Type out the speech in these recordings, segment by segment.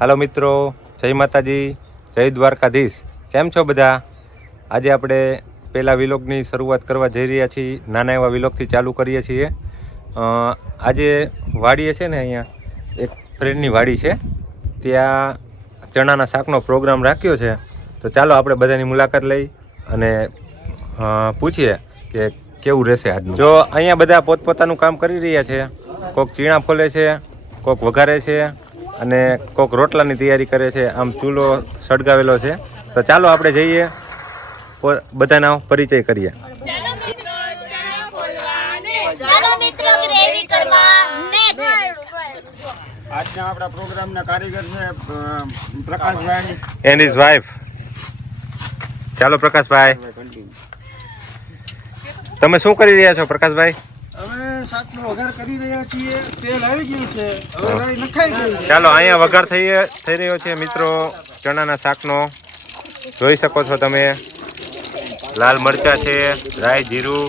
હાલો મિત્રો, જય માતાજી, જય દ્વારકાધીશ. કેમ છો બધા? આજે આપણે પહેલા વિલોગની શરૂઆત કરવા જઈ રહ્યા છીએ. નાના એવા વિલોગથી ચાલુ કરીએ છીએ. આજે વાડીએ છે ને, અહીંયા એક ફ્રેન્ડની વાડી છે, ત્યાં ચણાના શાકનો પ્રોગ્રામ રાખ્યો છે. તો ચાલો આપણે બધાની મુલાકાત લઈ અને પૂછીએ કે કેવું રહેશે આજનું. જો અહીંયા બધા પોતપોતાનું કામ કરી રહ્યા છે. કોક ચીણા ફોલે છે, કોક વઘારે છે અને કોક રોટલાની તૈયારી કરે છે. આમ ચૂલો સળગાવેલો છે. તો ચાલો આપણે જઈએ, બધાનો પરિચય કરીએ. આજના આપણા પ્રોગ્રામના કારીગર છે પ્રકાશભાઈ એન્ડ હિઝ વાઇફ. ચાલો પ્રકાશભાઈ, તમે શું કરી રહ્યા છો પ્રકાશભાઈ? અમે શાકનો વઘાર કરી રહ્યા છીએ. તેલ આવી ગયું છે, હવે રાઈ નખાઈ ગયું છે. ચાલો, અહીંયા વઘાર થઈ રહ્યો છે મિત્રો ચણાના શાકનો. જોઈ શકો છો તમે, લાલ મરચા છે, રાઈ, જીરું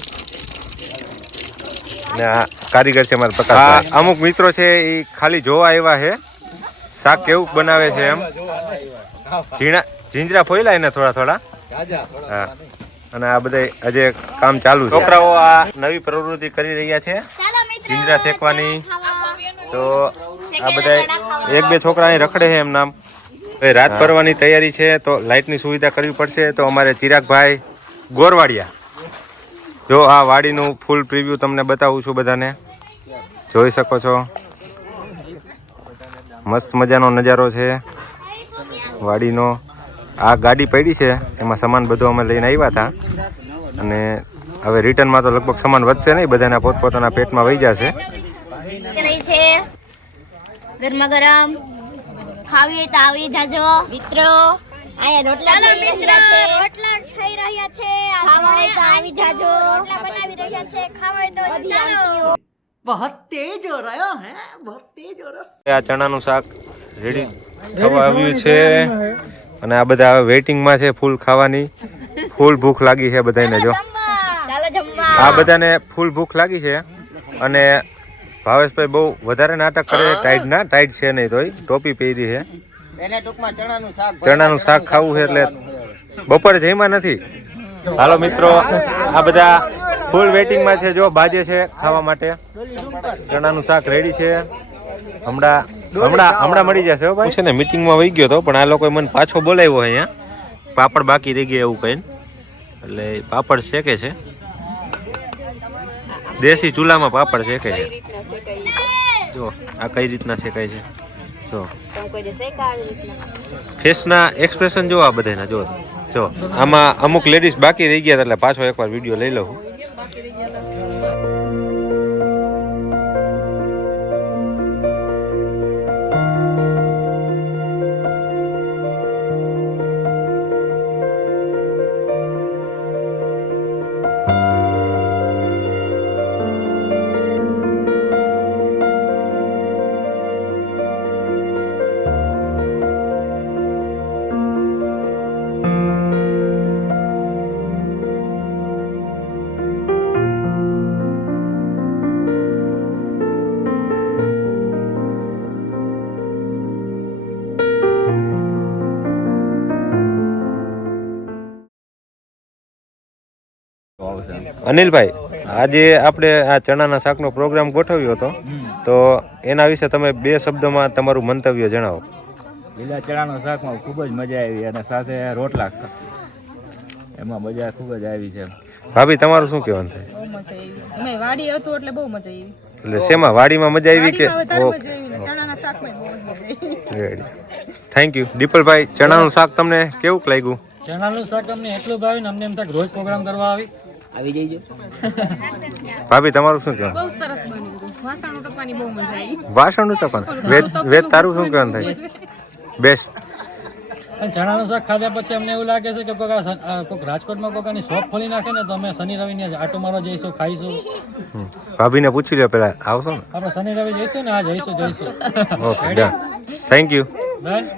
અને આ કારીગર છે મારા પ્રકાશભાઈ. અમુક મિત્રો છે એ ખાલી જોવા આવ્યા છે શાક કેવું બનાવે છે એમ. જીંજરા ફોયલા એને થોડા થોડા. હા, અને આ બધા આજે કામ ચાલુ છે. છોકરાઓ આ નવી પ્રવૃત્તિ કરી રહ્યા છે, જીંજરા શેકવાની. તો આ બધા એક બે છોકરા અહીં રખડે છે એમ નામ. રાત પડવાની તૈયારી છે, તો લાઇટની સુવિધા કરવી પડશે. તો અમારે ચિરાગભાઈ ગોરવાડિયા, જો આ વાડીનું ફૂલ પ્રિવ્યુ તમને બતાવું છું બધાને. જોઈ શકો છો, મસ્ત મજાનો નજારો છે વાડીનો. આ ગાડી પડી છે, એમાં સામાન બધો અમે લઈને આવ્યા હતા. અને હવે રિટર્નમાં તો લગભગ સામાન વધશે નહીં, બધાના પોતપોતાના પેટમાં વહી જશે. ગરમા ગરમ ખાવી તો આવી જાજો મિત્રો. આયા રોટલા થઈ રહ્યા છે. ખાવા હોય તો આવી જાજો. રોટલા બનાવી રહ્યા છે, ખાવા હોય તો ચાલો. बहुत तेज हो रहा है, बहुत तेज हो रहा है. આ ચણાનું શાક રેડી થવા આવ્યું છે અને આ બધા વેઇટિંગમાં છે ફૂલ ખાવાની. ફૂલ ભૂખ લાગી છે બધાને. જો આ બધાને ફૂલ ભૂખ લાગી છે. અને ભાવેશભાઈ બહુ વધારે નાટક કરે. ટાઈટ છે નહીં, તોય ટોપી પહેરી છે. એને ટૂંકમાં ચણાનું શાક ખાવું છે એટલે બપોરે જમ્યા નથી. હાલો મિત્રો, આ બધા ફૂલ વેઇટિંગમાં છે. જો બાજે છે ખાવા માટે. ચણાનું શાક રેડી છે. હમણાં મળી જશે હો ભાઈ. છે ને, મીટિંગમાં વહી ગયો હતો, પણ આ લોકોએ મને પાછો બોલાવ્યો અહીંયા. પાપડ બાકી રહી ગયા એવું કહીને, એટલે પાપડ શેકે છે. દેશી ચૂલામાં પાપડ શેકે છે. જો આ કઈ રીતના શેકાય છે. જો ફેસના એક્સપ્રેશન જો આ બધાના. જો આમાં અમુક લેડીઝ બાકી રહી ગયા, એટલે પાછો એકવાર વિડીયો લઈ લઉં. અનિલભાઈ, આજે આપણે આ ચણાના શાકનો પ્રોગ્રામ ગોઠવ્યો હતો, તો એના વિશે તમે બે શબ્દોમાં તમારું મંતવ્ય જણાવો. લીલા ચણાનું શાકમાં ખૂબ જ મજા આવી, અને સાથે રોટલા એમાં મજા ખૂબ જ આવી છે. ભાભી, તમારું શું કહેવાનું થાય? અમે વાડી હતું એટલે બહુ મજા આવી. એટલે શેમાં વાડીમાં મજા આવી કે ચણાના શાકમાં બહુ મજા આવી. Thank you. દીપલભાઈ, ચણાનું શાક તમને કેવું લાગ્યું? ચણાનું શાક અમને એટલું ભાવ્યું ને અમને એમ થાય રોજ પ્રોગ્રામ કરવા આવી જઈજો. ભાભી, તમારું શું કહેવાનું? બહુ સરસ બન્યું હતું. વાસણ ઉટકવાની બહુ મજા આવી. વાસણ ઉટકવાનું? વેદ તારું શું કહેવાનું થાય? બેસ્ટ. અને ચણાનું શાક ખાધા પછી અમને એવું લાગે છે કે કોઈક રાજકોટમાં કોઈકની શોપ ખોલી નાખે ને તો અમે શનિ રવિને આટો મારવા જઈશું, ખાઈશું. ભાભીને પૂછી લો પેલા, આવશો ને? આપણે શનિ રવિ જઈશું ને? હા, જઈશું. Okay, done. Thank you.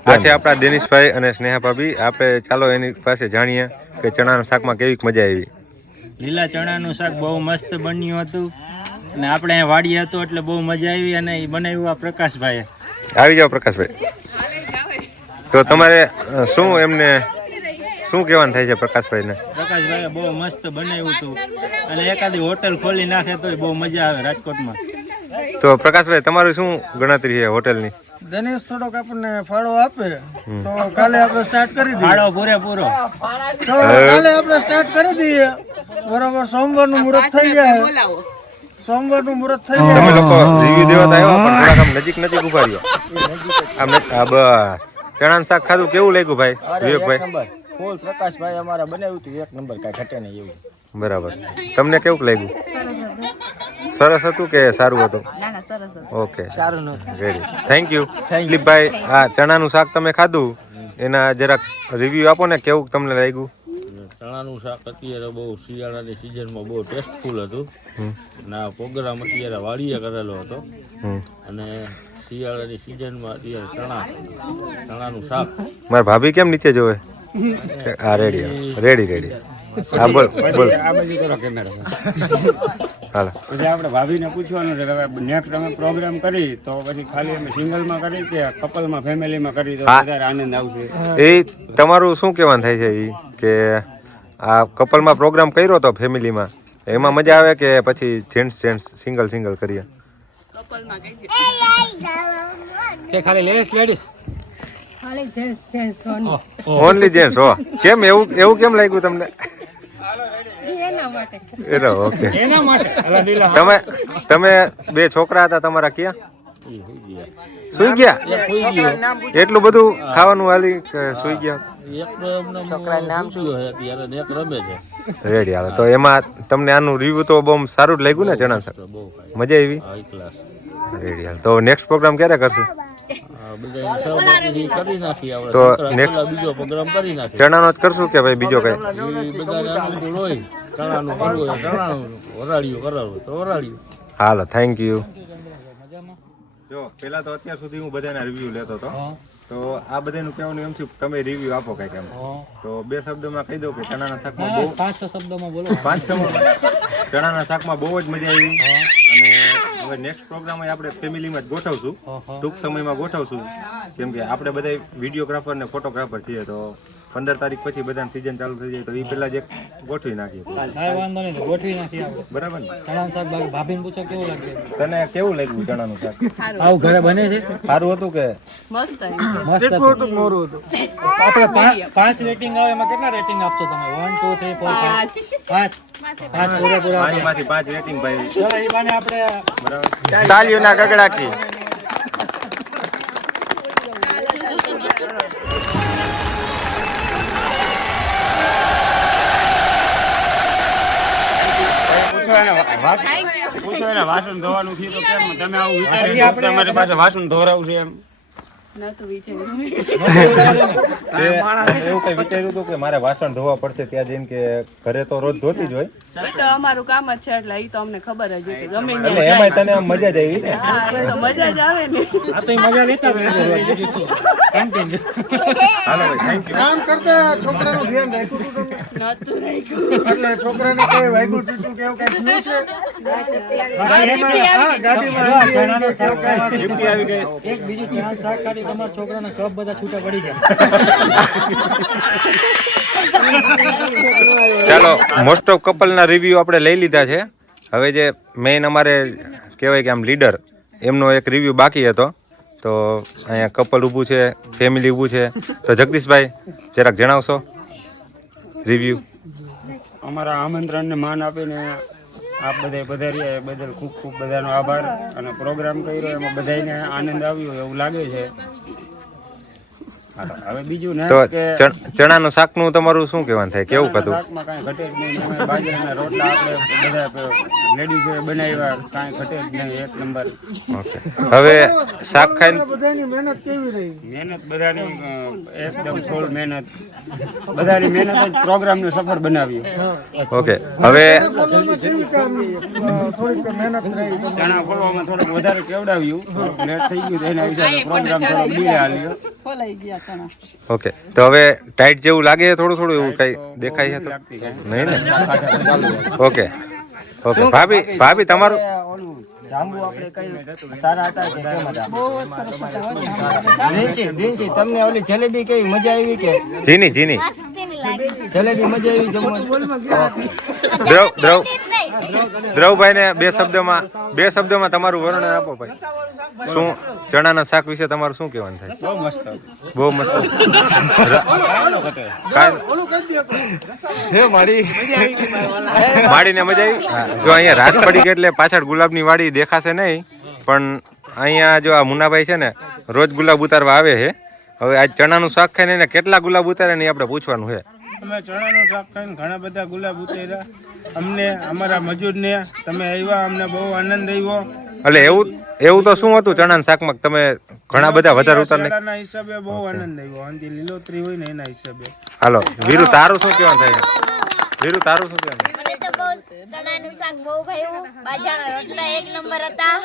આ છે આપણા દિનેશભાઈ અને સ્નેહા ભાભી. આપણે ચાલો એની પાસે જાણીએ કે ચણાના શાકમાં કેવી મજા આવી. લીલા ચણાનું શાક બહુ મસ્ત બન્યું હતું, અને આપણે વાડી હતું એટલે બહુ મજા આવી. અને એ બનાવ્યું આ પ્રકાશભાઈએ. આવી જાઓ પ્રકાશભાઈ. તો તમારે શું એમને શું કહેવાનું થાય છે પ્રકાશભાઈને? પ્રકાશભાઈએ બહુ મસ્ત બનાવ્યું હતું અને એકાદી હોટેલ ખોલી નાખે તો બહુ મજા આવે રાજકોટમાં. તો પ્રકાશભાઈ તમારું શું ગણતરી છે હોટેલની? દિનેશ થોડોક આપણને ફાળો આપે તો કાલે આપણે સ્ટાર્ટ કરી દઈએ. ભાડો પૂરેપૂરો. તો કાલે આપણે સ્ટાર્ટ કરી દઈએ. બરોબર, સોમવારનું મુહૂર્ત થઈ જાય. સોમવારનું મુહૂર્ત થઈ જાય. તમે લોકો રિવ્યુ દેવા તો આવ્યા પણ થોડાક આમ નજીક ઉભા રહ્યો. આમ બસ ચણાનું શાક ખાધું કેવું લાગ્યું ભાઈ વિવેકભાઈ? ફૂલ પ્રકાશભાઈ અમારા બનાવ્યું હતું એક નંબર, કાંઈ ઘટે નહીં એવું. બરાબર, તમને કેવું લાગ્યું? સરસ હતું કે સારું હતું? Okay, ready. થેન્ક યુ દિલીપભાઈ. હા, ચણાનું શાક તમે ખાધું એના જરાક રિવ્યુ આપો ને, કેવું તમને લાગ્યું? ચણાનું શાક અત્યારે બહુ શિયાળાની સિઝનમાં બહુ ટેસ્ટફુલ હતું અને આ પ્રોગ્રામ અત્યારે વાડીએ કરેલો હતો અને શિયાળાની સિઝનમાં અત્યારે ચણાનું શાક. મારા ભાભી કેમ નીચે જોવે? હા, રેડી. હા, બોલ આ બાજુ કરો કેમેરા. હાલો. પછી આપણે ભાભીને પૂછવાનું છે કે હવે નેક્સ્ટ અમે પ્રોગ્રામ કરી તો પછી ખાલી અમે સિંગલમાં કરી કે કપલમાં ફેમિલીમાં કરી તો વધારે આનંદ આવશે. એ તમારું શું કહેવાનું થાય છે એ કે આ કપલમાં પ્રોગ્રામ કર્યો તો ફેમિલીમાં એમાં મજા આવે કે પછી જેન્ટ્સ સિંગલ કરીએ? કે ખાલી લેડીઝ? ખાલી જેન્ટ્સ ઓનલી જેન્ટ્સ. હો, કેમ એવું કેમ લાગ્યું તમને? એના માટે. ઓકે. એના માટે તમે બે છોકરા હતા તમારા, ક્યાં સુઈ ગયા? એટલું બધું ખાવાનું હાલી સુઈ ગયા? એક તો એમને છોકરાનું નામ શું છે અત્યારે ને એક રમે છે. રેડી. હાલો, તો એમાં તમને આનું રિવ્યુ તો બહુ સારું જ લાગ્યું ને? ચણા શાક મજા આવી? High class. રેડી. હાલ, તો નેક્સ્ટ પ્રોગ્રામ ક્યારે કરશું? બધા સહભાગી કરી નાખી આપણે. તો પહેલા બીજો પ્રોગ્રામ કરી નાખી. ચણાનો જ કરશું કે ભાઈ બીજો કઈ? એ બધાને અનુકૂળ હોય. ચણાનું કરવું હોય ચણાનું, વરાળિયું કરાવવું તો વરાળિયું. હાલો, થેન્ક યુ. જો પેલા તો અત્યાર સુધી હું બધાના રિવ્યુ લેતો હતો, તો આ બધાનું કહેવાનું એમ થયું તમે રિવ્યુ આપો કંઈક એમ. તો બે શબ્દોમાં કહી દઉં કે ચણાના શાકમાં બહુ 5-6 શબ્દોમાં બોલો. 5-6 ચણાના શાકમાં બહુ જ મજા આવી. અને હવે નેક્સ્ટ પ્રોગ્રામ આપણે ફેમિલીમાં જ ગોઠવશું, ટૂંક સમયમાં ગોઠવશું, કેમ કે આપણે બધા વિડીયોગ્રાફર ને ફોટોગ્રાફર છીએ. તો 15 તારીખ પછી બધાની સિઝન ચાલુ થઈ જાય તો એ પહેલા જ એક ગોઠવી નાખીએ. કાંઈ વાંધો નહીં, ગોઠવી નાખીએ આપણે. બરાબર ને? ચણાનું શાક ભાભીને પૂછો કેવું લાગે? તને કેવું લાગ્યું ચણાનું શાક? આવું ઘરે બને છે? સારું હતું કે મસ્ત હતું. મોરું હતું. આપણે 5 રેટિંગ આવે, એમાં કેટલા રેટિંગ આપશો તમે? 1 2 3 4 5 પૂરેપૂરા. 5 માંથી 5 રેટિંગ ભાઈ. ચલો એ બાને આપણે બરાબર, તાળીઓના ગગડાથી. પૂછો એને વાસણ ધોવાનું થયું તો કેમ તમે આવું વિચાર્યું કે તમારી પાસે વાસણ ધોરાવું છે એમ? એવું કઈ વિચાર્યું હતું કે મારે વાસણ ધોવા પડશે ત્યાં જઈને કે ઘરે તો રોજ ધોતી જ હોય? તો અમારું કામ જ છે એટલે ઈ તો અમને ખબર જ હોય કે ગમે એટલે એમાંય તને આમ મજા જ આવી ને? એ તો મજા જ આવે ને. આ તો મજા લેતા જ રહેજો રોજ. બીજું શું? હાલો ભાઈ, થેન્ક યુ. કામ કરતા છોકરાનું ધ્યાન રાખ્યું હતું તમે? નતું રાખ્યું. એટલે છોકરાને કઈ વાગ્યું તૂટ્યું કે એવું કઈ થયું છે? હા, ગાડીમાં ચણાનું શાક ખાવાથી ગિફ્ટ આવી ગઈ. એક બીજું ચણાનું શાક ખાધી તમારા છોકરાના કપ બધા છૂટા પડી જાય. ચાલો, મોસ્ટ ઓફ કપલના રિવ્યુ આપણે લઈ લીધા છે. હવે જે મેઇન અમારે કહેવાય કે આમ લીડર, એમનો એક રિવ્યુ બાકી હતો. તો અહીંયા કપલ ઊભું છે, ફેમિલી ઊભું છે. તો જગદીશભાઈ જરાક જણાવશો રિવ્યુ? અમારા આમંત્રણને માન આપીને આપ બધા પધાર્યા એ બદલ ખૂબ ખૂબ બધાનો આભાર. અને પ્રોગ્રામ કર્યો એમાં બધાને આનંદ આવ્યો એવું લાગે છે. હાલો, હવે બીજું ને તો કે ચણાનું શાકનું તમારું શું કહેવાનું થાય? કેવું હતું? શાકમાં કાંઈ ઘટે જ નહીં. અમે બાજરાના રોટલા આપણે બધા લેડીઝોએ બનાવ્યા, કાંઈ ઘટે જ નહીં, એક નંબર. ઓકે, હવે શાક ખાઈને બધાની મહેનત કેવી રહી? મહેનત બધાની એકદમ ફૂલ મહેનત. બધાની મહેનત જ પ્રોગ્રામને સફળ બનાવ્યો. ઓકે, હવે કેવી કામ થોડીક મહેનત રહી? ચણા ફોલવામાં થોડુંક વધારે કેવડાવ્યું, થોડુંક લેટ થઈ ગયું તો એના હિસાબે પ્રોગ્રામ થોડોક ડીલે હાલ્યો. ઓકે, તો હવે ટાઈટ જેવું લાગે છે થોડું એવું કઈ દેખાય છે તો નહીં ને? ઓકે, ભાભી તમારું જાંબુ આપણે કઈ સારા હતા કે કેમ હતા? રીંસી તમને ઓલી જલેબી કેવી મજા આવી કે જીની જીની મસ્તીની લાગી. જલેબી મજા આવી જમવાની? દ્રવભાઈ ને બે શબ્દોમાં તમારું વર્ણન આપો ભાઈ. શું ચણાના શાક વિશે તમારું શું કહેવાનું થાય? બહુ મસ્ત વાડીને મજા આવી. જો અહીંયા રાત પડી ગઈ એટલે પાછળ ગુલાબની વાડી દેખાશે નહીં, પણ અહીંયા જો આ મુન્નાભાઈ છે ને રોજ ગુલાબ ઉતારવા આવે છે. હવે આજ ચણાનું શાક ખાઈને એને કેટલા ગુલાબ ઉતારે ને આપણે પૂછવાનું છે. અમે ચણાનું શાક ખાઈને ઘણા બધા ગુલાબ ઉતાર્યા. અમને અમારા મજૂરને તમે આવ્યા, અમને બહુ આનંદ આવ્યો. એટલે એવું તો શું હતું ચણાના શાકમાં તમે ઘણા બધા વધારે ઉતાર શિયાળાના હિસાબે બહુ આનંદ આવ્યો. આનાથી લીલોતરી હોય ને એના હિસાબે. હાલો વીરુ તારું શું કહેવાનું થાય? વીરુ તારું શું કહેવાનું? મને તો બહુ ચણાનું શાક બહુ ભાવ્યું. બાજરાના રોટલા એક નંબર હતા.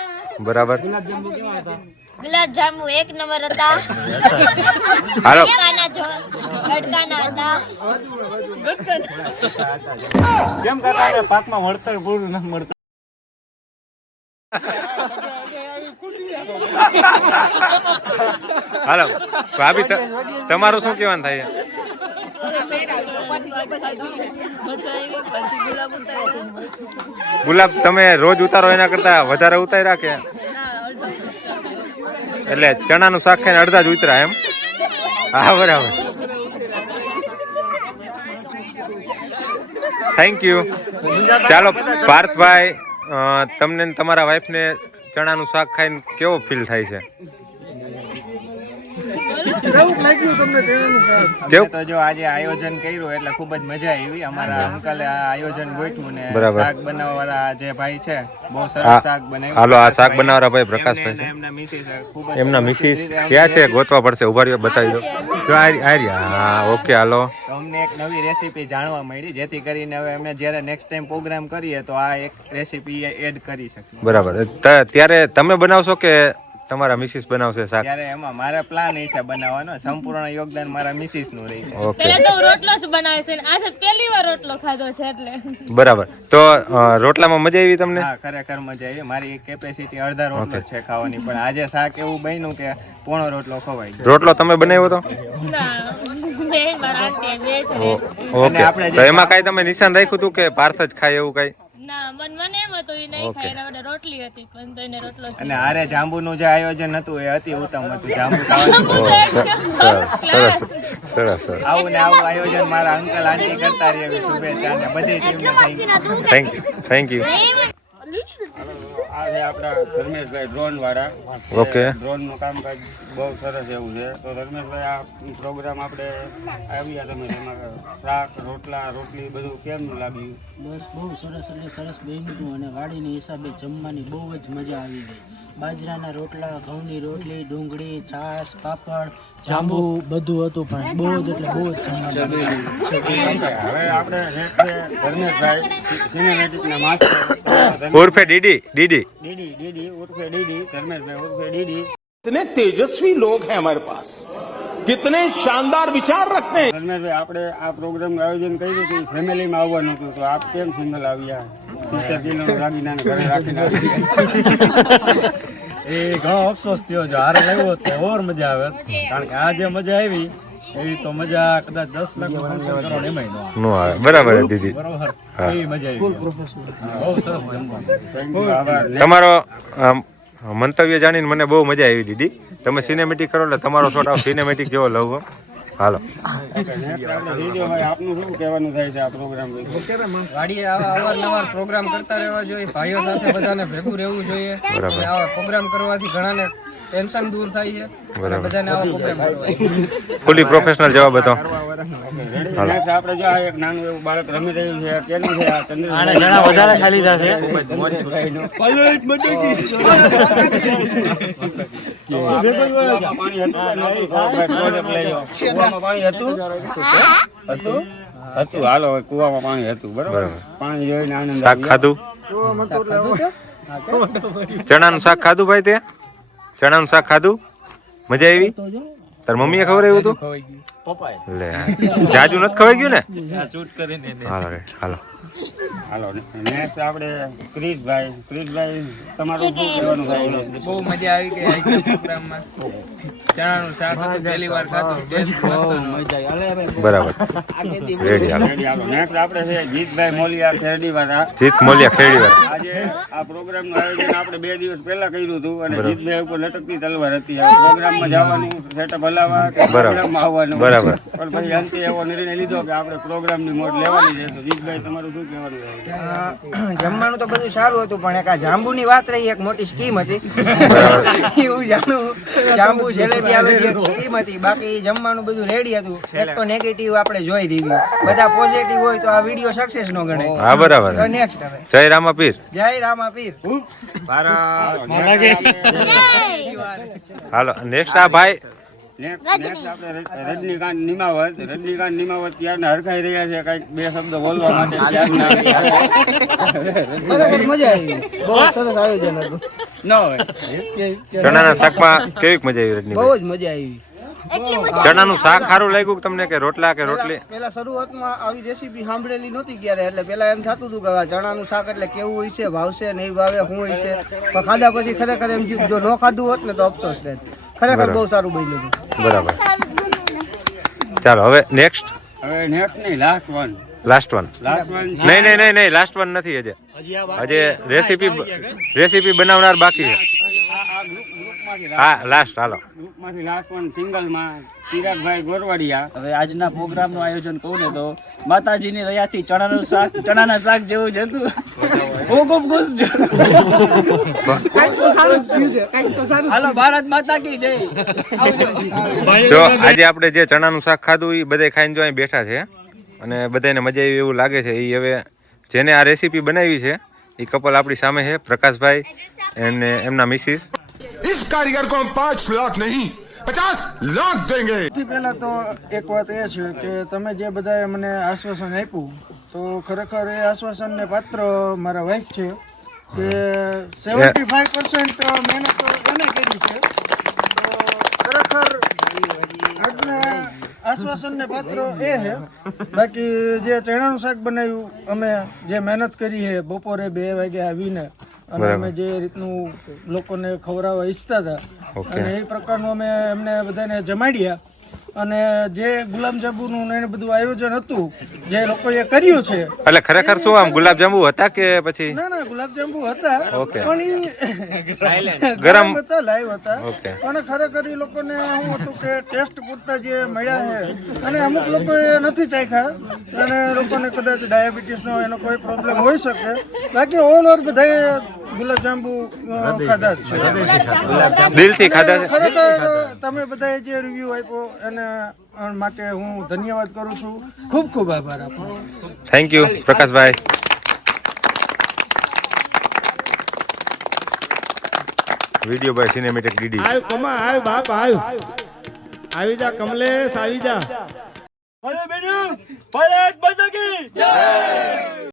બરાબર. ગુલાબ જાંબુ એક નંબર હતા. હાલો ગટકાના હતા. કેમ કાકા પાકમાં વળતર પૂરું ન મળતું? હાલો ભાભી તમારું શું કહેવાનું થાય? ગુલાબ તમે રોજ ઉતારો એના કરતા વધારે ઉતાર્યા કે? એટલે ચણાનું શાક ખાઈને અડધા જ ઉતરા એમ? હા બરાબર. Thank you. ચાલો પાર્થભાઈ, તમને ને તમારા વાઈફને ચણાનું શાક ખાઈને કેવો ફીલ થાય છે? કેવું તો જો આજે આયોજન કર્યું એટલે ખૂબ જ મજા આવી. અમારા અંકલે આ આયોજન ગોઠવ્યું ને બરાબર. શાક બનાવવાવાળા જે ભાઈ છે બહુ સરસ શાક બનાવ્યું. હાલો આ શાક બનાવવાળા ભાઈ પ્રકાશભાઈ છે. એમના મિસિસ ખૂબ જ એમના મિસિસ ક્યાં છે? ગોતવા પડશે, ઉભા રહ્યો બતાવી દો. જો આ રહ્યા. હા ઓકે હાલો. તો અમને એક નવી રેસીપી જાણવા મળી, જેથી કરીને હવે અમે જ્યારે નેક્સ્ટ ટાઈમ પ્રોગ્રામ કરીએ તો આ એક રેસીપી એડ કરી શકીએ. બરાબર. ત્યારે તમે બનાવશો કે તમારા મિસિસ બનાવશે શાક? ત્યારે એમાં મારા પ્લાન હશે બનાવવાનો, સંપૂર્ણ યોગદાન મારા મિસિસ નું રહેશે. ઓકે પેલા તો રોટલો જ બનાવે છે ને આજે પહેલી વાર રોટલો ખાધો છે એટલે. બરાબર. તો રોટલામાં મજા આવી તમને? હા ખરેખર મજા આવી. મારી કેપેસિટી અડધા રોટલો જ છે ખાવાની, પણ આજે શાક એવું બન્યું કે પોણો રોટલો ખવાય ગયો. રોટલો તમે બનાવ્યો તો? ના મેં મારા આંટી બે કરે. ઓકે. તો એમાં કઈ તમે નિશાન રાખ્યું હતું કે પાર્થ જ ખાય એવું કઈ? ના મને એમ હતું એ નહીં ખાય એના માટે રોટલી હતી પણ તો એને રોટલો અને હારે જાંબુનું જે આયોજન હતું એ અતિ ઉત્તમ હતું. જાંબુ ખાવાનું સરસ સરસ. આવું ને આવું આયોજન મારા અંકલ આંટી કરતા રહે એવી શુભેચ્છા અને બધી ટીમને થેન્ક યુ. આ છે આપણા ધર્મેશભાઈ ડ્રોન વાળા. ઓકે. ડ્રોન નું કામકાજ બહુ સરસ એવું છે. તો ધર્મેશભાઈ આ પ્રોગ્રામ આપણે આવ્યા, તમે એમાં શાક રોટલા રોટલી બધું કેમ લાગ્યું? બસ બહુ સરસ એટલે સરસ બન્યું હતું અને વાડીની હિસાબે જમવાની બહુ જ મજા આવી ગઈ. બાજરાના રોટલા, ઘઉંની રોટલી, ડુંગળી, છાશ, પાપડ, જાંબુ બધું હતું, પણ બહુ જ એટલે બહુ જ જમવાનું. હવે આપણે ધર્મેશભાઈ સિનેમેટિકના માસ્ટર ઉર્ફે ડીડી ઉર્ફે ડીડી ધર્મેશભાઈ ઉર્ફે ડીડી. कितने तेजस्वी लोग हैं हमारे पास, कितने शानदार विचार रखते हैं. ધર્મેશભાઈ આપણે આ પ્રોગ્રામનું આયોજન કર્યું હતું, ફેમિલીમાં આવવાનું હતું, તો આપ કેમ સિંગલ આવ્યા? 70 કિલો રાગીનાને ઘરે રાખીને આવી. એ ઘણો અફસોસ થયો. જો હારે લાવ્યો તો ઓર મજા આવે, કારણ કે આ જે મજા આવી એવી તો મજા કદાચ 10 લાખ ફંક્શન કરો એમાંય ન આવે. નો આવે. બરાબર દીદી. બરોબર. એવી મજા આવી. બહુ સરસ જમવાનું. તમારો મંતવ્ય જાણીને મને બહુ મજા આવી દીદી. તમે સિનેમેટિક કરો એટલે તમારો શોટ આવ સિનેમેટિક જેવો લઉં. હાલો આપનું શું કહેવાનું થાય છે આ પ્રોગ્રામ? વાડીએ અવારનવાર પ્રોગ્રામ કરતા રહેવા જોઈએ, ભાઈઓ સાથે બધાને ભેગું રહેવું જોઈએ. બરાબર. આવા પ્રોગ્રામ કરવાથી ઘણાને ટેન્શન દૂર થાય છે. બરાબર. બધાને આવા પ્રોગ્રામ કરવા ફૂલી પ્રોફેશનલ જવાબ હતો. આપણે જો આ એક નાનું એવું બાળક રમી રહ્યું છે, કેનું છે આ ચંદ્ર? આને જણા વધારે ખાલી થશે. હતું હાલો કુવામાં પાણી હતું. બરોબર. પાણી જોઈને આનંદ. શાક ખાધું? ચણાનું શાક ખાધું ભાઈ? તે ચણાનું શાક ખાધું? મજા આવી? તાર મમ્મીએ ખવડાવ્યું હતું? લે જાજુ નથી ખવાઈ ગયું ને? હાલો હાલો નેક્સ્ટ આપણે ક્રિશભાઈ તમારું શું કહેવાનું થાય? બહુ મજા આવી ગઈ આજના પ્રોગ્રામમાં. ચણાનું શાક હતું, પહેલી વાર ખાધું. બરાબર રેડી હાલો. નેક્સ્ટ આપણે છે જીતભાઈ મોલિયા ખેરડીવાળા. જીત મોલિયા ખેડીવાર. આજે આ પ્રોગ્રામનું આયોજન આપણે 2 દિવસ પહેલા કર્યું હતું અને જીતભાઈ ઉપર લટકતી તલવાર હતી. હવે પ્રોગ્રામમાં જવાનું, સેટઅપ હલાવવા, પ્રોગ્રામમાં આવવાનું. બરાબર. પણ પછી અંતે એવો નિર્ણય લીધો કે આપણે પ્રોગ્રામની મોડ લેવાની છે. તો જીતભાઈ તમારું શું કહેવાનું છે? જમવાનું તો બધું સારું હતું, પણ એક આ જાંબુની વાત રહી, એક મોટી સ્કીમ હતી. એવું જાણું, જાંબુ જલેબી આવે એક સ્કીમ હતી. બાકી જમવાનું બધું રેડી હતું. એક તો નેગેટિવ આપણે જોઈ રિવ્યુ, બધા પોઝિટિવ હોય તો આ વિડીયો સક્સેસ નો ગણાય. હા બરાબર. તો નેક્સ્ટ હવે જય રામાપીર. જય રામાપીર. હાલો નેક્સ્ટ આ ભાઈ નેક્સ્ટ આપણે રજનીકાંત નિમાવત. રજનીકાંત નિમાવત ત્યારના હરખાઈ રહ્યા છે, કંઈક 2 શબ્દો બોલવા માટે. બરાબર, મજા આવી, બહુ સરસ આયોજન હતું. ન હોય ચણાના શાકમાં કેવી મજા આવી રજની? બહુ જ મજા આવી. ચણાનું શાક સારું લાગ્યું તમને કે રોટલા કે રોટલી? પેલા શરૂઆતમાં આવી રેસીપી સાંભળેલી નહોતી ક્યારે, એટલે પેલા એમ થતું હતું કે આ ચણાનું શાક એટલે કેવું હોય છે, ભાવશે નહીં ભાવે, શું હોય છે. પણ ખાધા પછી ખરેખર એમ થયું, જો ન ખાધું હોત ને તો અફસોસ રહે. ખરેખર બહુ સારું બન્યું હતું. બરાબર. ચાલો હવે નેક્સ્ટ. હવે નેક્સ્ટ નહીં, last one. Last one. Last one નહીં લાસ્ટ વન નથી હજે. હજે રેસીપી બનાવનાર બાકી છે. હા લાસ્ટ હાલો. ગ્રુપમાંથી લાસ્ટ વન સિંગલમાં ચિરાગભાઈ ગોરવાડિયા. હવે આજના પ્રોગ્રામનું આયોજન કહું ને તો માતાજીની દયાથી ચણાના શાક જેવું જ હતું. હું ખૂબ ખુશ છું. હાલો ભારત માતા કી જય. જો આજે આપણે જે ચણાનું શાક ખાધું એ બધા ખાઈને જો અહીં બેઠા છે અને બધાને મજા આવી એવું લાગે છે. એ હવે જેને આ રેસીપી બનાવી છે એ કપલ આપણી સામે છે, પ્રકાશભાઈ અને એમના મિસિસ. इस कारीगर को हम 5 लाख नहीं 50 लाख देंगे. સૌથી પહેલા તો એક વાત એ છે કે તમે જે બધાએ મને આશ્વાસન આપ્યું, તો ખરેખર એ આશ્વાસનને પાત્ર મારા વાઈફ છે કે 75% મહેનત તો એને કરી છે. તો ખરેખર આજના આશ્વાસનને પાત્ર એ છે. બાકી જે ચણાનું શાક બનાવ્યું, અમે જે મહેનત કરી છે, બપોરે 2 વાગે આવીને અને અમે જે રીતનું લોકોને ખવડાવવા ઈચ્છતા હતા અને એ પ્રકારનું અમે એમને બધાને જમાડ્યા. અને જે ગુલાબજાંબુનું એને બધું આયોજન હતું જે લોકોએ કર્યું છે, એટલે ખરેખર શું આમ ગુલાબજાંબુ હતા કે પછી? ના ગુલાબજાંબુ હતા, પણ એ ગરમ હતા, લાઈવ હતા. પણ ખરેખર એ લોકોને શું હતું કે ટેસ્ટ પૂરતા જે મળ્યા છે, અને અમુક લોકોએ નથી ચાખ્યા અને લોકોને કદાચ ડાયાબિટીસનો એનો કોઈ પ્રોબ્લેમ હોઈ શકે. બાકી ઓલ ઓવર બધાએ ગુલાબજાંબુ ખાધા જ છે, દિલથી ખાધા છે. ખરેખર તમે બધાએ જે રિવ્યુ આપ્યો એને માટે હું ધન્યવાદ કરું છું. ખૂબ ખૂબ આભાર આપો. Thank you Prakashbhai. Video by cinematic DD. આવ કમા આવ બાપ આવ આવી જા કમલેશ આવી જા. ભારત માતા કી જય.